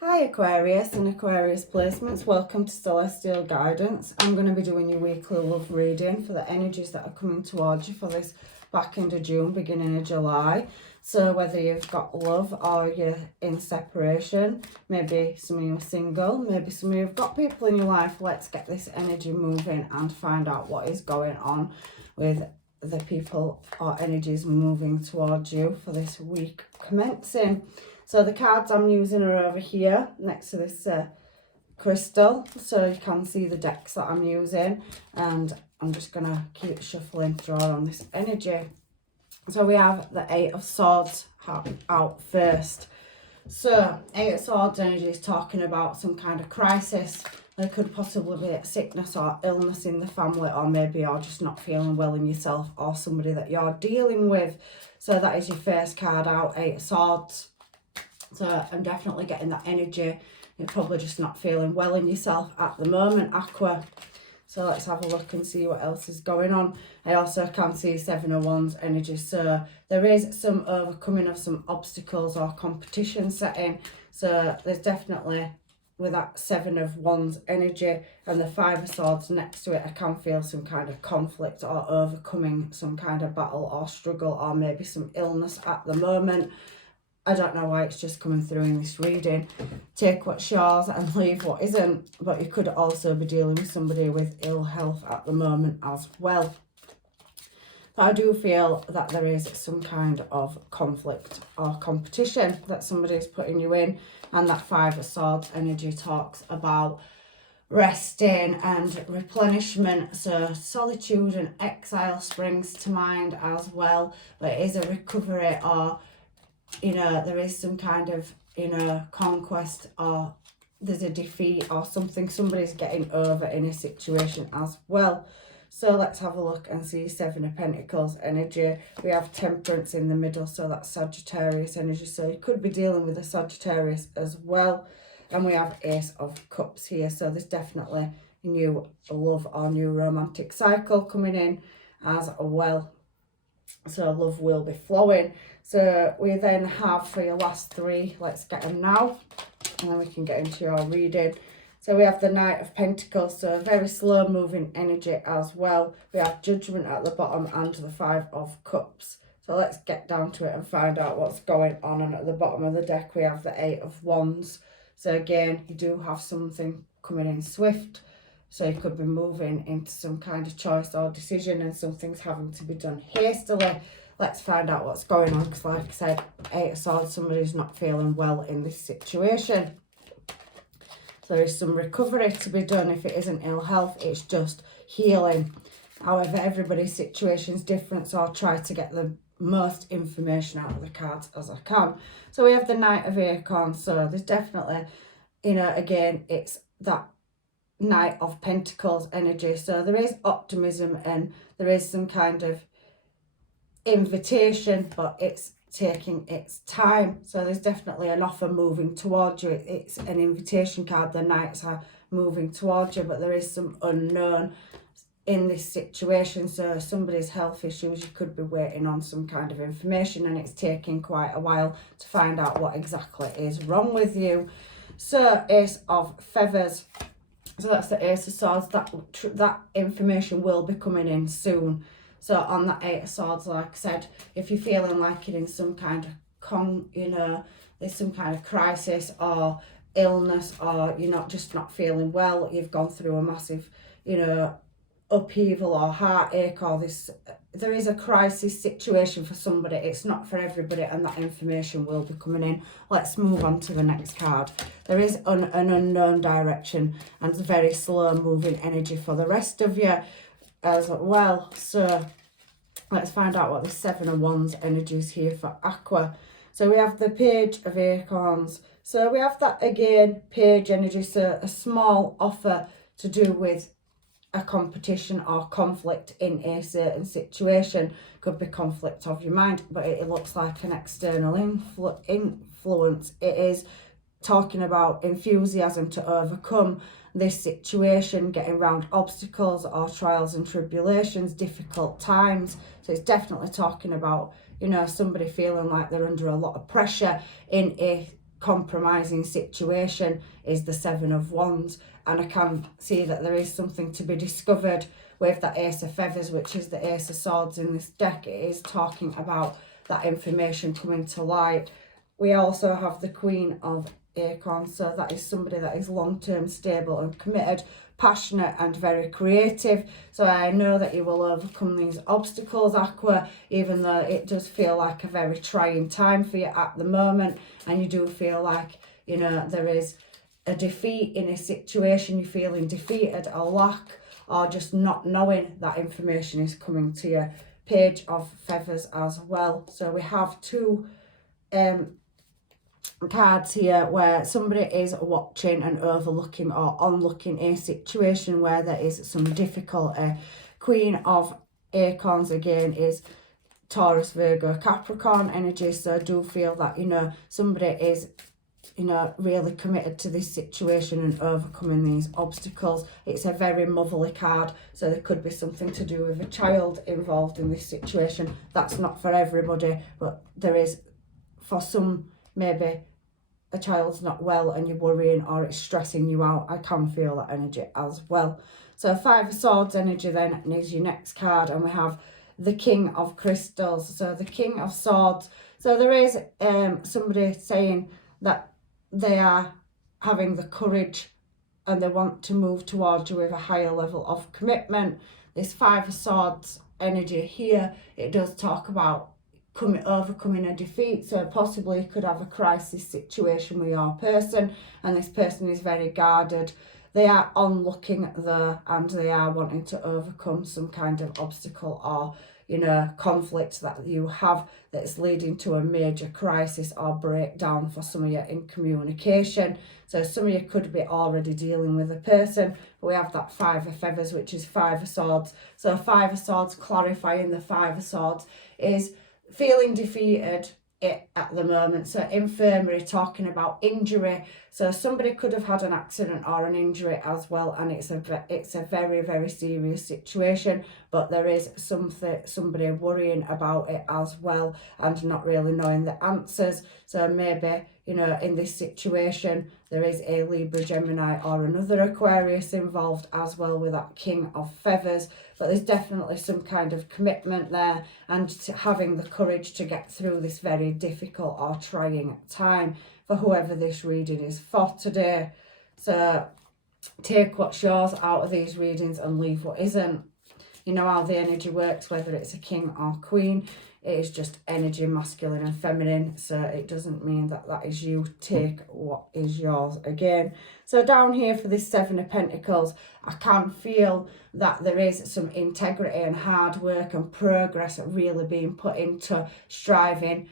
Hi Aquarius and Aquarius placements, welcome to Celestial Guidance. I'm going to be doing your weekly love reading for the energies that are coming towards you for this back end of June, beginning of July. So whether you've got love or you're in separation, maybe some of you are single, maybe some of you have got people in your life, let's get this energy moving and find out what is going on with the people or energies moving towards you for this week commencing. So the cards I'm using are over here next to this crystal, so you can see the decks that I'm using, and I'm just going to keep shuffling through on this energy. So we have the Eight of Swords out first. So Eight of Swords energy is talking about some kind of crisis. There could possibly be a sickness or illness in the family, or maybe you're just not feeling well in yourself or somebody that you're dealing with. So that is your first card out, Eight of Swords. So I'm definitely getting that energy. You're probably just not feeling well in yourself at the moment, Aqua. So let's have a look and see what else is going on. I also can see Seven of Wands energy. So there is some overcoming of some obstacles or competition setting. So there's definitely, with that Seven of Wands energy and the Five of Swords next to it, I can feel some kind of conflict or overcoming some kind of battle or struggle, or maybe some illness at the moment. I don't know why it's just coming through in this reading. Take what's yours and leave what isn't. But you could also be dealing with somebody with ill health at the moment as well. But I do feel that there is some kind of conflict or competition that somebody is putting you in. And that Five of Swords energy talks about resting and replenishment. So solitude and exile springs to mind as well. But it is a recovery, or there is some kind of, conquest, or there's a defeat or something. Somebody's getting over in a situation as well. So let's have a look and see Seven of Pentacles energy. We have Temperance in the middle, so that's Sagittarius energy. So you could be dealing with a Sagittarius as well. And we have Ace of Cups here. So there's definitely a new love or new romantic cycle coming in as well. So love will be flowing. So we then have, for your last three, let's get them now, and then we can get into your reading. So we have the Knight of Pentacles, so very slow moving energy as well. We have Judgment at the bottom and the Five of Cups. So let's get down to it and find out what's going on. And at the bottom of the deck we have the Eight of Wands. So again, you do have something coming in swift. So you could be moving into some kind of choice or decision, and something's having to be done hastily. Let's find out what's going on, because like I said, Eight of Swords, somebody's not feeling well in this situation. So there is some recovery to be done. If it isn't ill health, it's just healing. However, everybody's situation is different, so I'll try to get the most information out of the cards as I can. So we have the Knight of Acorns. So there's definitely, again, it's that Knight of Pentacles energy. So there is optimism and there is some kind of invitation, but it's taking its time. So there's definitely an offer moving towards you. It's an invitation card. The Knights are moving towards you, but there is some unknown in this situation. So somebody's health issues, you could be waiting on some kind of information, and it's taking quite a while to find out what exactly is wrong with you. So Ace of Feathers. So that's the Ace of Swords. That information will be coming in soon. So on that Eight of Swords, like I said, if you're feeling like you're in some kind of there's some kind of crisis or illness, or you're not feeling well, you've gone through a massive, upheaval or heartache, or there is a crisis situation for somebody. It's not for everybody, and that information will be coming in. Let's move on to the next card. There is an unknown direction and very slow moving energy for the rest of you as well. So let's find out what the Seven of Wands energy is here for Aqua. So we have the Page of Acorns. So we have that again, Page energy. So a small offer to do with a competition or conflict in a certain situation. Could be conflict of your mind, but it looks like an external influence. It is talking about enthusiasm to overcome this situation, getting around obstacles or trials and tribulations, difficult times. So it's definitely talking about, somebody feeling like they're under a lot of pressure in a compromising situation is the Seven of Wands, and I can see that there is something to be discovered with that Ace of Feathers, which is the Ace of Swords in this deck. It is talking about that information coming to light. We also have the Queen of Acorns, so that is somebody that is long-term, stable and committed, passionate and very creative. So I know that you will overcome these obstacles, Aqua, even though it does feel like a very trying time for you at the moment, and you do feel like, you know, there is a defeat in a situation. You're feeling defeated, a lack, or just not knowing that information is coming to you. Page of Feathers as well. So we have two cards here where somebody is watching and overlooking or onlooking a situation where there is some difficulty. Queen of Acorns again is Taurus, Virgo, Capricorn energy. So I do feel that, you know, somebody is, you know, really committed to this situation and overcoming these obstacles. It's a very motherly card, so there could be something to do with a child involved in this situation. That's not for everybody, but there is, for some, maybe a child's not well and you're worrying or it's stressing you out. I can feel that energy as well. So Five of Swords energy then is your next card, and we have the King of Crystals. So the King of Swords, so there is somebody saying that they are having the courage and they want to move towards you with a higher level of commitment. This Five of Swords energy here, it does talk about overcoming a defeat. So possibly you could have a crisis situation with your person, and this person is very guarded. They are onlooking there, and they are wanting to overcome some kind of obstacle or, you know, conflict that you have that's leading to a major crisis or breakdown for some of you in communication. So some of you could be already dealing with a person, but we have that Five of Feathers, which is Five of Swords. So Five of Swords, clarifying the Five of Swords, is feeling defeated at the moment. So infirmary, talking about injury. So somebody could have had an accident or an injury as well, and it's a very, very serious situation, but there is somebody worrying about it as well and not really knowing the answers. So maybe, you know, in this situation there is a Libra, Gemini or another Aquarius involved as well with that King of Feathers, but there's definitely some kind of commitment there and having the courage to get through this very difficult or trying time for whoever this reading is for today. So take what's yours out of these readings and leave what isn't. You know how the energy works, whether it's a king or queen. It is just energy, masculine and feminine, so it doesn't mean that that is you. Take what is yours again. So down here for this Seven of Pentacles, I can feel that there is some integrity and hard work and progress really being put into striving,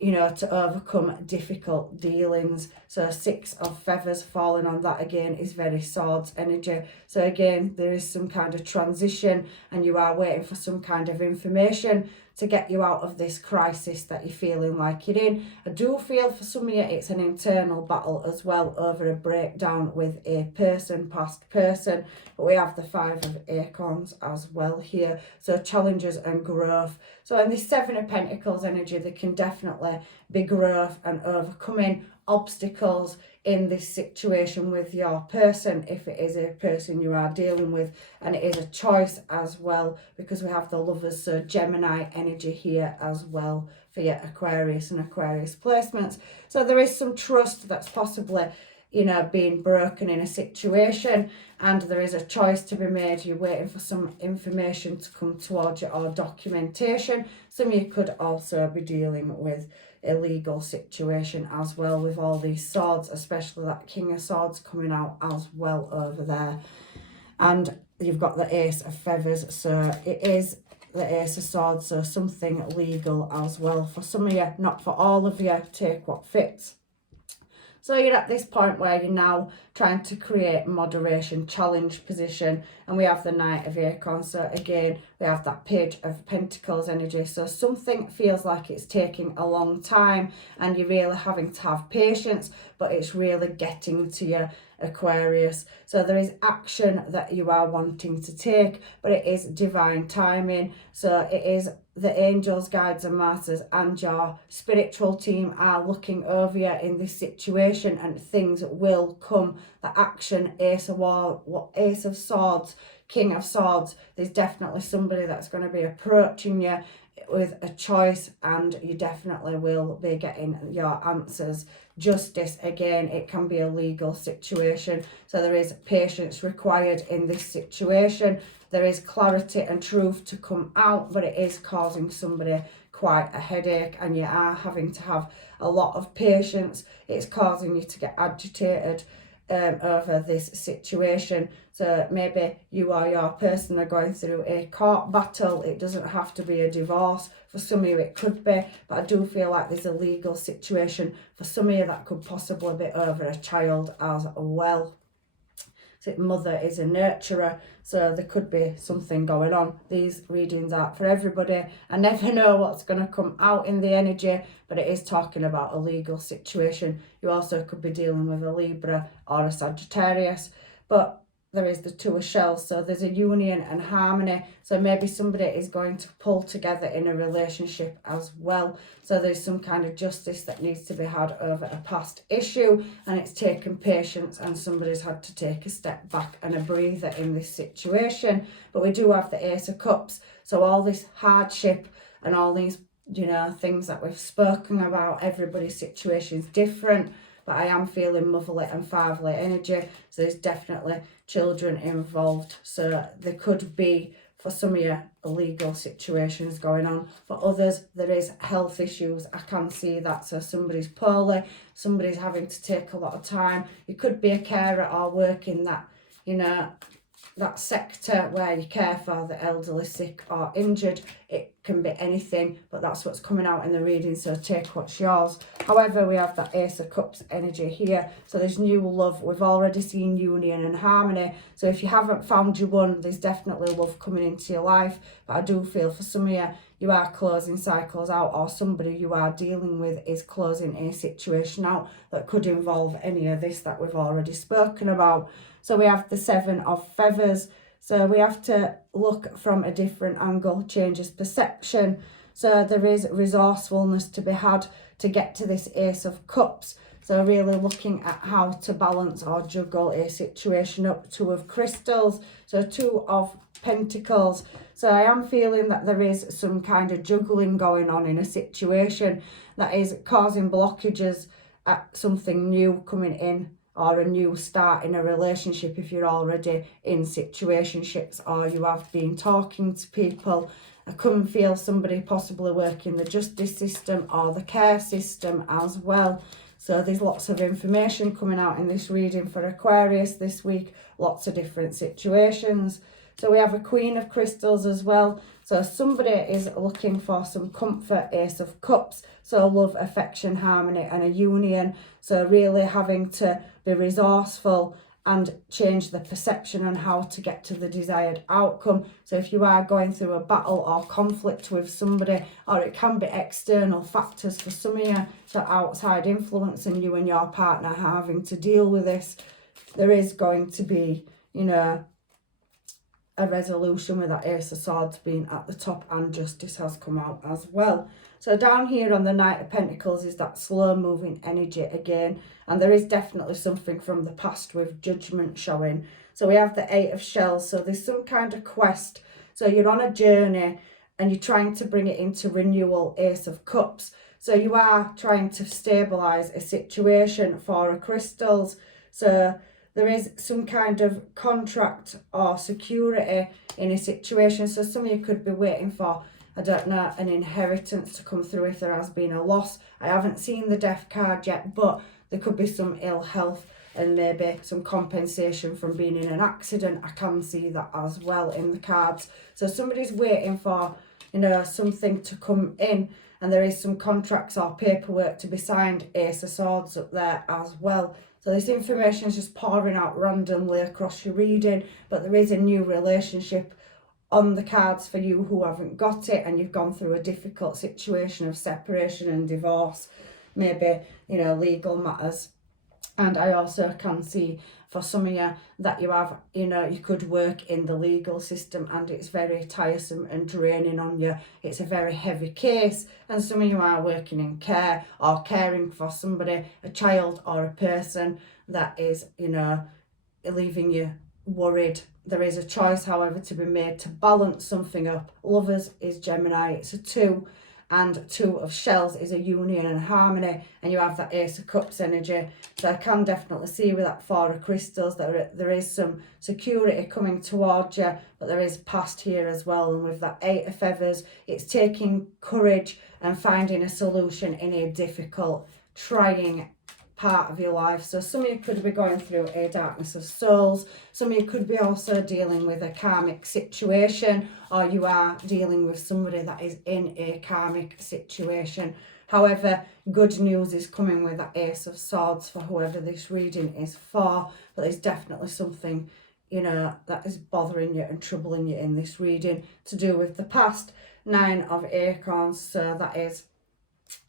you know, to overcome difficult dealings. So Six of Feathers falling on that again is very Swords energy. So again, there is some kind of transition and you are waiting for some kind of information to get you out of this crisis that you're feeling like you're in. I do feel for some of you it's an internal battle as well over a breakdown with a person, past person. But we have the Five of Acorns as well here. So challenges and growth. So in this Seven of Pentacles energy, there can definitely be growth and overcoming obstacles in this situation with your person, if it is a person you are dealing with, and it is a choice as well because we have the Lovers. So Gemini energy here as well for your Aquarius and Aquarius placements. So there is some trust that's possibly, you know, being broken in a situation, and there is a choice to be made. You're waiting for some information to come towards you or documentation. Some of you could also be dealing with a legal situation as well with all these swords, especially that King of Swords coming out as well over there. And you've got the Ace of Feathers, so it is the Ace of Swords, so something legal as well for some of you, not for all of you. Take what fits. So you're at this point where you're now trying to create moderation, challenge position, and we have the Knight of Acorns. So again, we have that Page of Pentacles energy. So something feels like it's taking a long time and you're really having to have patience, but it's really getting to you, Aquarius. So there is action that you are wanting to take, but it is divine timing. So it is the angels, guides and masters and your spiritual team are looking over you in this situation, and things will come. The action, Ace of Swords, King of Swords, there's definitely somebody that's going to be approaching you with a choice, and you definitely will be getting your answers. Justice, again, it can be a legal situation, so there is patience required in this situation. There is clarity and truth to come out, but it is causing somebody quite a headache, and you are having to have a lot of patience. It's causing you to get agitated over this situation. So maybe you or your person are going through a court battle. It doesn't have to be a divorce. For some of you it could be, but I do feel like there's a legal situation for some of you that could possibly be over a child as well. So mother is a nurturer, so there could be something going on. These readings aren't for everybody. I never know what's going to come out in the energy, but it is talking about a legal situation. You also could be dealing with a Libra or a Sagittarius, but there is the Two of Shells, so there's a union and harmony. So maybe somebody is going to pull together in a relationship as well. So there's some kind of justice that needs to be had over a past issue, and it's taken patience, and somebody's had to take a step back and a breather in this situation. But we do have the Ace of Cups, so all this hardship and all these, you know, things that we've spoken about, everybody's situation is different. But I am feeling motherly and fatherly energy, so there's definitely children involved. So there could be, for some of you, illegal situations going on. For others, there is health issues. I can see that. So somebody's poorly, somebody's having to take a lot of time. You could be a carer or work in that, you know, that sector where you care for the elderly, sick or injured. It can be anything, but that's what's coming out in the reading, so take what's yours. However, we have that Ace of Cups energy here, so there's new love. We've already seen union and harmony, so if you haven't found your one, there's definitely love coming into your life. But I do feel for some of you, you are closing cycles out, or somebody you are dealing with is closing a situation out that could involve any of this that we've already spoken about. So we have the Seven of Feathers. So we have to look from a different angle, changes perception. So there is resourcefulness to be had to get to this Ace of Cups. So really looking at how to balance or juggle a situation up. Two of Crystals, so Two of Pentacles. So I am feeling that there is some kind of juggling going on in a situation that is causing blockages at something new coming in, or a new start in a relationship if you're already in situationships or you have been talking to people. I can feel somebody possibly working the justice system or the care system as well. So there's lots of information coming out in this reading for Aquarius this week, lots of different situations. So we have a Queen of Crystals as well. So somebody is looking for some comfort, Ace of Cups. So love, affection, harmony and a union. So really having to be resourceful and change the perception on how to get to the desired outcome. So if you are going through a battle or conflict with somebody, or it can be external factors for some of you, so outside influence and you and your partner having to deal with this, there is going to be, you know, a resolution with that Ace of Swords being at the top, and justice has come out as well. So down here on the Knight of Pentacles is that slow moving energy again, and there is definitely something from the past with judgment showing. So we have the Eight of Shells, so there's some kind of quest. So you're on a journey and you're trying to bring it into renewal, Ace of Cups. So you are trying to stabilize a situation for a Crystals. So there is some kind of contract or security in a situation. So some of you could be waiting for, I don't know, an inheritance to come through if there has been a loss. I haven't seen the Death card yet, but there could be some ill health and maybe some compensation from being in an accident. I can see that as well in the cards. So somebody's waiting for, you know, something to come in, and there is some contracts or paperwork to be signed, Ace of Swords up there as well. So this information is just pouring out randomly across your reading, but there is a new relationship on the cards for you who haven't got it, and you've gone through a difficult situation of separation and divorce, maybe, you know, legal matters And I also can see for some of you that you have, you know, you could work in the legal system and it's very tiresome and draining on you. It's a very heavy case. And some of you are working in care or caring for somebody, a child or a person that is, you know, leaving you worried. There is a choice, however, to be made to balance something up. Lovers is Gemini, it's a 2. And 2 of shells is a union and harmony, and you have that Ace of Cups energy. So I can definitely see with that 4 of crystals that there is some security coming towards you, but there is past here as well. And with that 8 of feathers, it's taking courage and finding a solution in a difficult, trying part of your life. So some of you could be going through a darkness of souls. Some of you could be also dealing with a karmic situation, or you are dealing with somebody that is in a karmic situation. However, good news is coming with that Ace of Swords for whoever this reading is for. But there's definitely something, you know, that is bothering you and troubling you in this reading to do with the past. 9 of Acorns, so that is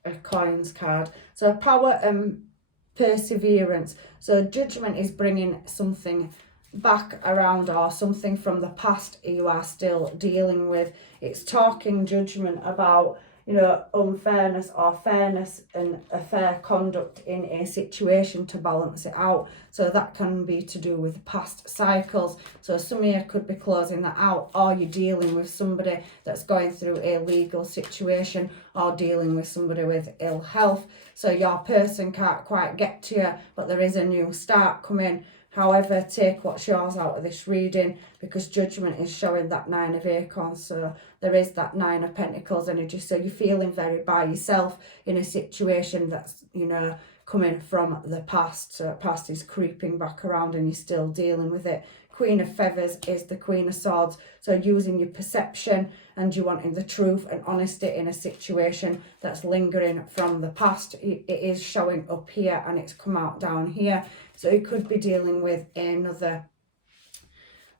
a coins card. So power and perseverance. So Judgment is bringing something back around, or something from the past you are still dealing with. It's talking Judgment about, you know, unfairness or fairness and a fair conduct in a situation to balance it out. So that can be to do with past cycles. So some of you could be closing that out, or you're dealing with somebody that's going through a legal situation, or dealing with somebody with ill health. So your person can't quite get to you, but there is a new start coming. However, take what's yours out of this reading, because Judgment is showing that 9 of Acorns. So there is that 9 of Pentacles energy. So you're feeling very by yourself in a situation that's, you know, coming from the past. So past is creeping back around and you're still dealing with it. Queen of Feathers is the Queen of Swords. So using your perception and you wanting the truth and honesty in a situation that's lingering from the past. It is showing up here and it's come out down here. So you could be dealing with another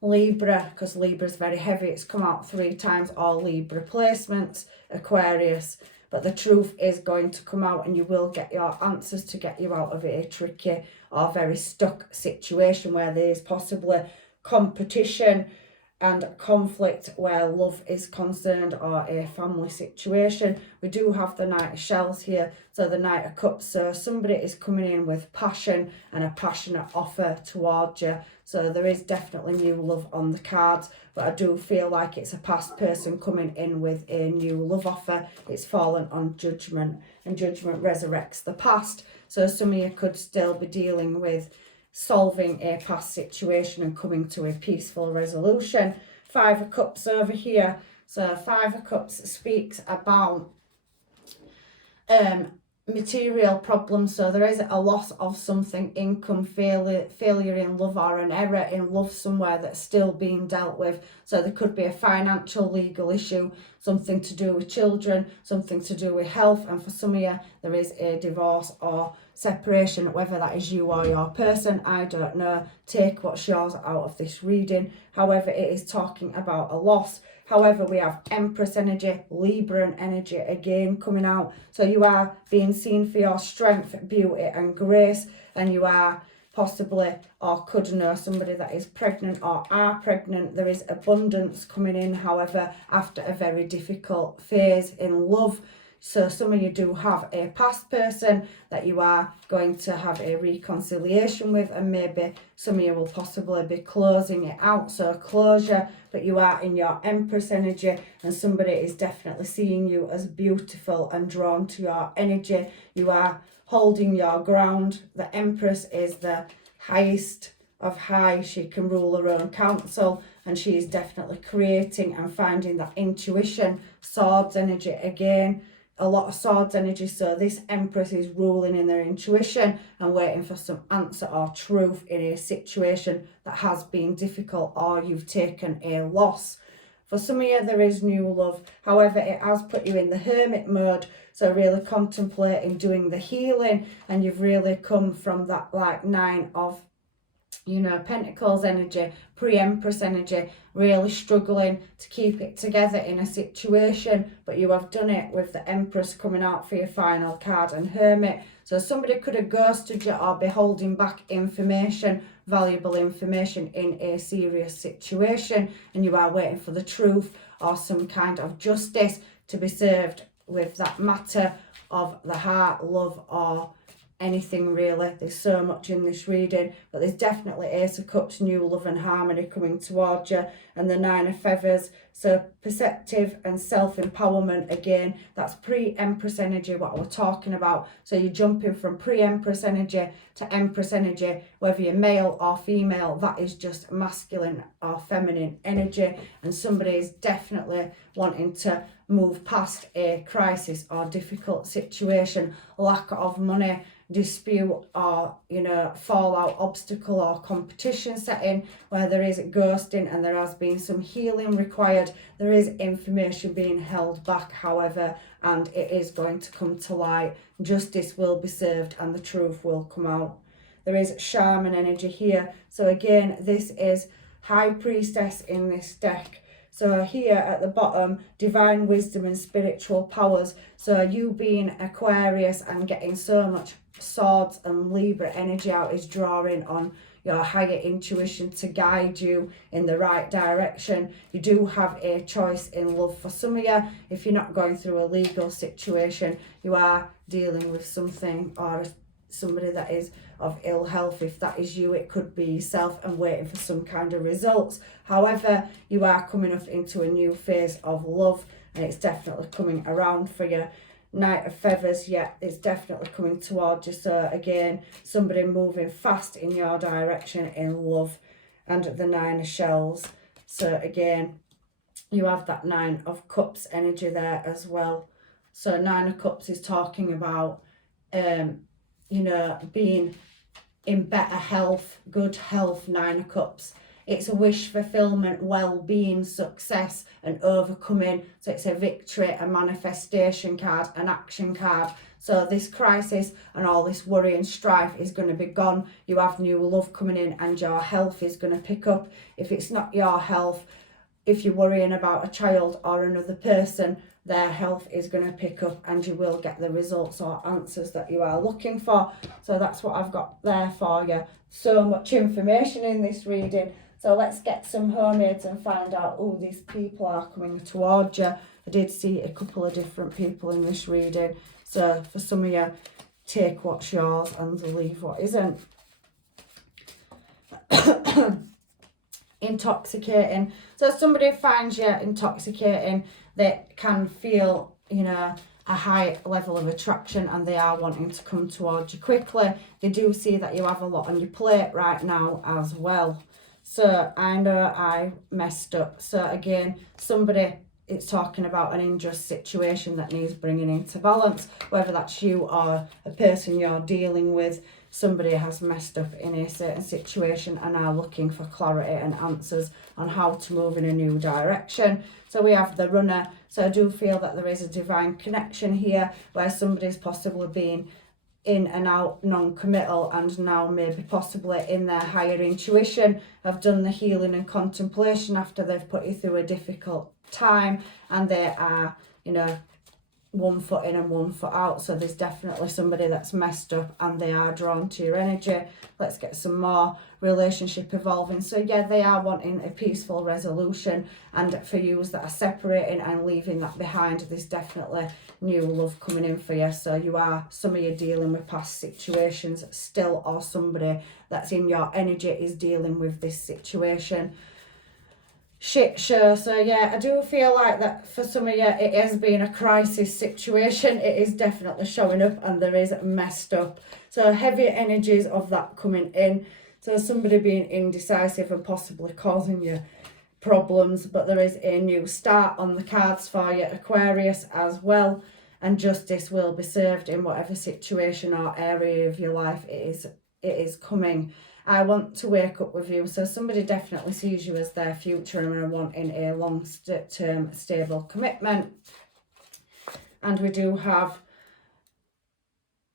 Libra, because Libra is very heavy. It's come out 3 times, all Libra placements, Aquarius. But the truth is going to come out and you will get your answers to get you out of a tricky or very stuck situation where there is possibly competition and conflict where love is concerned, or a family situation. We do have the Knight of Shells here, so the Knight of Cups. So somebody is coming in with passion and a passionate offer towards you. So there is definitely new love on the cards, but I do feel like it's a past person coming in with a new love offer. It's fallen on Judgment, and Judgment resurrects the past. So some of you could still be dealing with solving a past situation and coming to a peaceful resolution. 5 of Cups over here. So 5 of Cups speaks about material problems. So there is a loss of something, income, failure in love, or an error in love somewhere that's still being dealt with. So there could be a financial, legal issue, something to do with children, something to do with health. And for some of you, there is a divorce or separation, whether that is you or your person, I don't know. Take what's yours out of this reading. However, it is talking about a loss. However, we have Empress energy, Libran energy again coming out. So you are being seen for your strength, beauty and grace, and you are possibly or could know somebody that is pregnant or are pregnant. There is abundance coming in, however, after a very difficult phase in love. So some of you do have a past person that you are going to have a reconciliation with, and maybe some of you will possibly be closing it out, so closure. But you are in your Empress energy, and somebody is definitely seeing you as beautiful and drawn to your energy. You are holding your ground. The Empress is the highest of high. She can rule her own counsel, and she is definitely creating and finding that intuition. Swords energy again. A lot of Swords energy. So this Empress is ruling in their intuition and waiting for some answer or truth in a situation that has been difficult, or you've taken a loss. For some of you, there is new love. However, it has put you in the hermit mode. So really contemplating doing the healing, and you've really come from that like 9 of you know, Pentacles energy, pre-Empress energy, really struggling to keep it together in a situation, but you have done it with the Empress coming out for your final card, and Hermit. So somebody could have ghosted you or be holding back information, valuable information in a serious situation, and you are waiting for the truth or some kind of justice to be served with that matter of the heart, love, or anything really. There's so much in this reading, but there's definitely Ace of Cups, new love and harmony coming towards you, and the Nine of Feathers. So perceptive and self-empowerment again. That's pre-Empress energy, what we're talking about. So you're jumping from pre-Empress energy to Empress energy, whether you're male or female. That is just masculine or feminine energy, and somebody is definitely wanting to move past a crisis or difficult situation, lack of money, dispute, or, you know, fallout, obstacle or competition setting where there is ghosting and there has been some healing required. There is information being held back, however, and it is going to come to light. Justice will be served and the truth will come out. There is shaman energy here. So again, this is High Priestess in this deck. So here at the bottom, divine wisdom and spiritual powers. So you being Aquarius and getting so much Swords and Libra energy out is drawing on your higher intuition to guide you in the right direction. You do have a choice in love for some of you. If you're not going through a legal situation, you are dealing with something or somebody that is of ill health. If that is you, it could be yourself and waiting for some kind of results. However, you are coming up into a new phase of love and it's definitely coming around for you. Knight of Feathers, yeah, it's definitely coming towards you. So again, somebody moving fast in your direction in love. And the Nine of Shells. So again, you have that Nine of Cups energy there as well. So Nine of Cups is talking about, you know, being in better health, good health. Nine of Cups. It's a wish fulfillment, well-being, success and overcoming. So it's a victory, a manifestation card, an action card. So this crisis and all this worry and strife is going to be gone. You have new love coming in and your health is going to pick up. If it's not your health, if you're worrying about a child or another person, their health is going to pick up and you will get the results or answers that you are looking for. So that's what I've got there for you. So much information in this reading. So let's get some homemades and find out who these people are coming towards you. I did see a couple of different people in this reading. So for some of you, take what's yours and leave what isn't. Intoxicating. So somebody finds you intoxicating, they can feel, you know, a high level of attraction and they are wanting to come towards you quickly. They do see that you have a lot on your plate right now as well. So I know I messed up. So again, somebody, it's talking about an unjust situation that needs bringing into balance, whether that's you or a person you're dealing with. Somebody has messed up in a certain situation and are looking for clarity and answers on how to move in a new direction. So we have the Runner. So I do feel that there is a divine connection here where somebody's possibly been in and out, non-committal, and now maybe possibly in their higher intuition have done the healing and contemplation after they've put you through a difficult time and they are, you know, 1 foot in and 1 foot out. So there's definitely somebody that's messed up and they are drawn to your energy. Let's get some more. Relationship evolving. So yeah, they are wanting a peaceful resolution, and for you that are separating and leaving that behind, there's definitely new love coming in for you. So you are, some of you dealing with past situations still, or somebody that's in your energy is dealing with this situation. Shit show. So yeah, I do feel like that for some of you it has been a crisis situation. It is definitely showing up and there is messed up. So heavy energies of that coming in. So somebody being indecisive and possibly causing you problems, but there is a new start on the cards for you, Aquarius, as well. And justice will be served in whatever situation or area of your life it is coming. I want to wake up with you. So somebody definitely sees you as their future and are wanting a long-term stable commitment. And we do have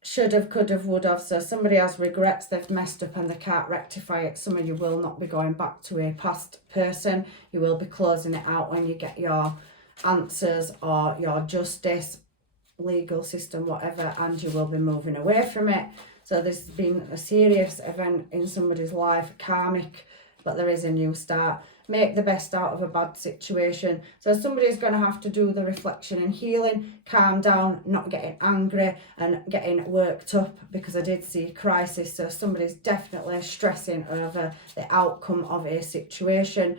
should have, could have, would have. So somebody has regrets, they've messed up and they can't rectify it. Some of you will not be going back to a past person. You will be closing it out when you get your answers or your justice, legal system, whatever, and you will be moving away from it. So there's been a serious event in somebody's life, karmic, but there is a new start. Make the best out of a bad situation. So somebody's going to have to do the reflection and healing, calm down, not getting angry and getting worked up, because I did see crisis. So somebody's definitely stressing over the outcome of a situation.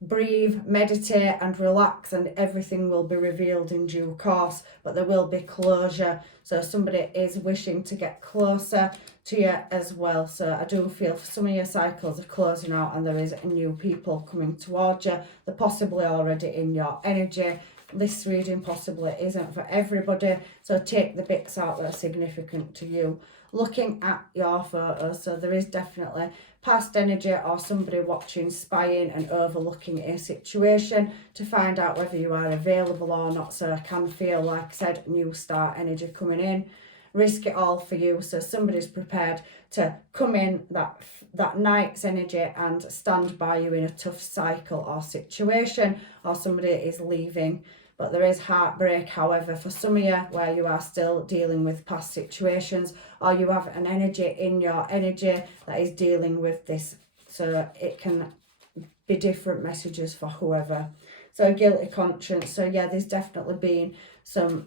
Breathe, meditate and relax, and everything will be revealed in due course, but there will be closure. So somebody is wishing to get closer to you as well. So I do feel for some of your cycles are closing out and there is new people coming towards you. They're possibly already in your energy. This reading possibly isn't for everybody, so take the bits out that are significant to you. Looking at your photos, so there is definitely past energy or somebody watching, spying and overlooking a situation to find out whether you are available or not. So I can feel, like I said, new start energy coming in. Risk it all for you. So somebody's prepared to come in that night's energy and stand by you in a tough cycle or situation, or somebody is leaving. But there is heartbreak, however, for some of you where you are still dealing with past situations, or you have an energy in your energy that is dealing with this. So it can be different messages for whoever. So guilty conscience. So yeah, there's definitely been some,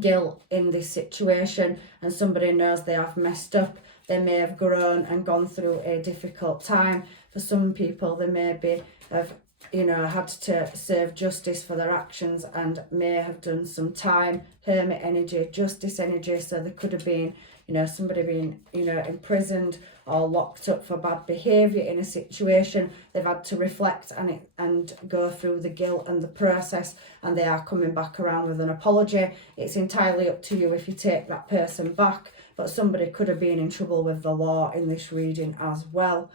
guilt in this situation, and somebody knows they have messed up. They may have grown and gone through a difficult time. For some people, they maybe have had to serve justice for their actions and may have done some time. Hermit energy, justice energy. So there could have been, somebody being, imprisoned or locked up for bad behaviour in a situation. They've had to reflect and go through the guilt and the process, and they are coming back around with an apology. It's entirely up to you if you take that person back, but somebody could have been in trouble with the law in this reading as well.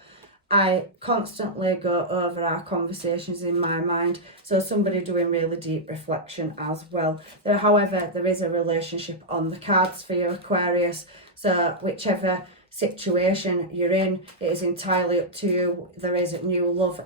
I constantly go over our conversations in my mind, so somebody doing really deep reflection as well. However, there is a relationship on the cards for you, Aquarius, so whichever situation you're in, it is entirely up to you. There is new love,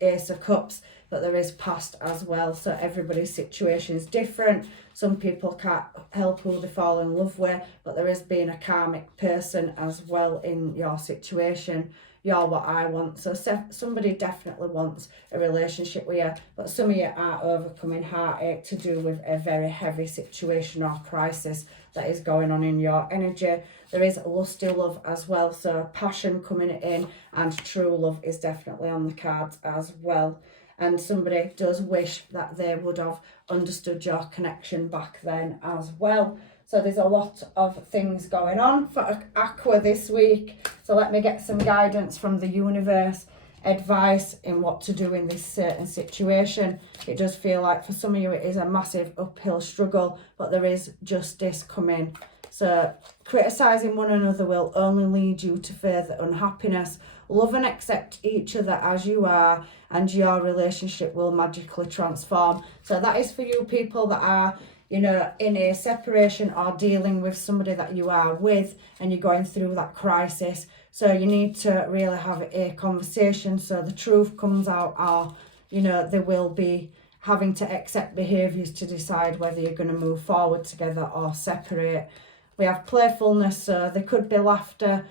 Ace of Cups, but there is past as well, so everybody's situation is different. Some people can't help who they fall in love with, but there has been a karmic person as well in your situation. You're what I want. So somebody definitely wants a relationship with you, but some of you are overcoming heartache to do with a very heavy situation or crisis that is going on in your energy. There is lusty love as well, so passion coming in, and true love is definitely on the cards as well. And somebody does wish that they would have understood your connection back then as well. So there's a lot of things going on for Aqua this week. So let me get some guidance from the universe, advice in what to do in this certain situation. It does feel like for some of you it is a massive uphill struggle, but there is justice coming. So criticising one another will only lead you to further unhappiness. Love and accept each other as you are, and your relationship will magically transform. So that is for you people that are in a separation or dealing with somebody that you are with and you're going through that crisis. So you need to really have a conversation so the truth comes out, or they will be having to accept behaviours to decide whether you're going to move forward together or separate. We have playfulness, so there could be laughter.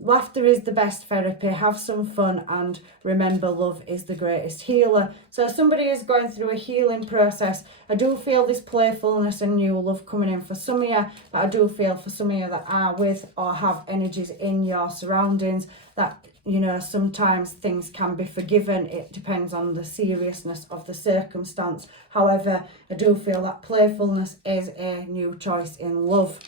Laughter is the best therapy. Have some fun, and remember, love is the greatest healer. So somebody is going through a healing process. I do feel this playfulness and new love coming in for some of you, but I do feel for some of you that are with or have energies in your surroundings that, sometimes things can be forgiven. It depends on the seriousness of the circumstance. However, I do feel that playfulness is a new choice in love.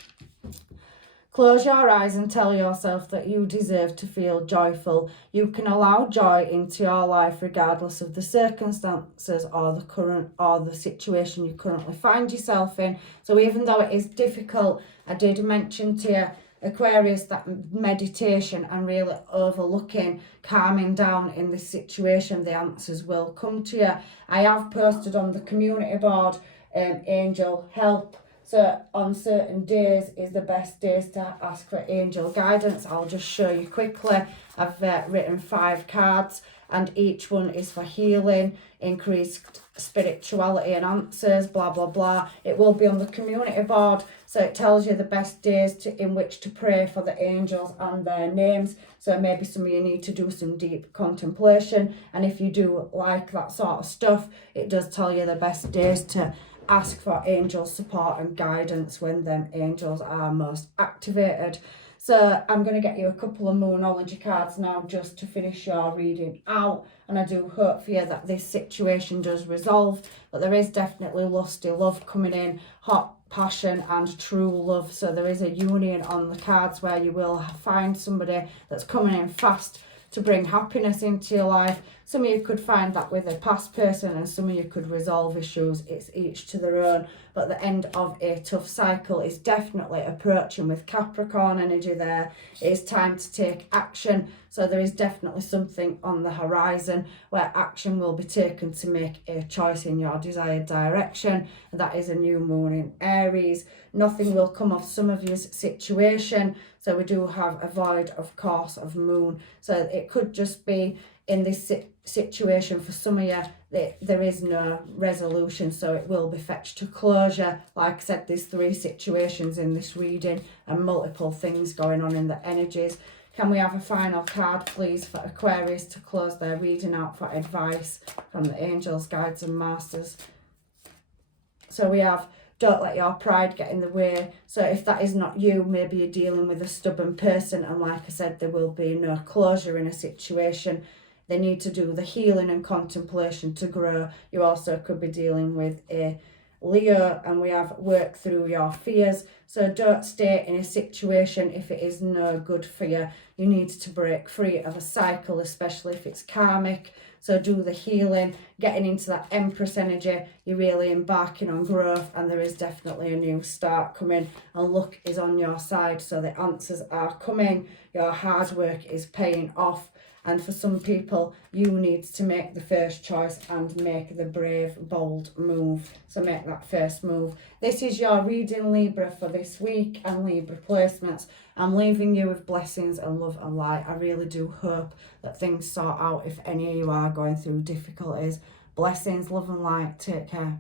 Close your eyes and tell yourself that you deserve to feel joyful. You can allow joy into your life regardless of the circumstances or the situation you currently find yourself in. So even though it is difficult, I did mention to you, Aquarius, that meditation and really overlooking, calming down in this situation, the answers will come to you. I have posted on the community board angel help. So on certain days is the best days to ask for angel guidance. I'll just show you quickly. I've written 5 cards, and each one is for healing, increased spirituality and answers, blah blah blah. It will be on the community board, so it tells you the best days in which to pray for the angels and their names. So maybe some of you need to do some deep contemplation, and if you do like that sort of stuff, it does tell you the best days to ask for angel support and guidance when them angels are most activated. So I'm going to get you a couple of Moonology cards now just to finish your reading out, and I do hope for you that this situation does resolve, but there is definitely lusty love coming in, hot passion and true love. So there is a union on the cards where you will find somebody that's coming in fast to bring happiness into your life. Some of you could find that with a past person, and some of you could resolve issues. It's each to their own. But the end of a tough cycle is definitely approaching with Capricorn energy there. It is time to take action. So there is definitely something on the horizon where action will be taken to make a choice in your desired direction. And that is a new moon in Aries. Nothing will come of some of your situation. So we do have a void, of course, of moon. So it could just be in this situation for some of you that there is no resolution, so it will be fetched to closure. Like I said, there's 3 situations in this reading and multiple things going on in the energies. Can we have a final card, please, for Aquarius to close their reading out for advice from the angels, guides and masters? So we have, don't let your pride get in the way. So if that is not you, maybe you're dealing with a stubborn person, and like I said, there will be no closure in a situation. They need to do the healing and contemplation to grow. You also could be dealing with a Leo, and we have work through your fears. So don't stay in a situation if it is no good for you. You need to break free of a cycle, especially if it's karmic. So do the healing, getting into that Empress energy. You're really embarking on growth, and there is definitely a new start coming, and luck is on your side. So the answers are coming. Your hard work is paying off. And for some people, you need to make the first choice and make the brave, bold move. So make that first move. This is your reading, Libra, for this week, and Libra placements. I'm leaving you with blessings and love and light. I really do hope that things sort out if any of you are going through difficulties. Blessings, love and light. Take care.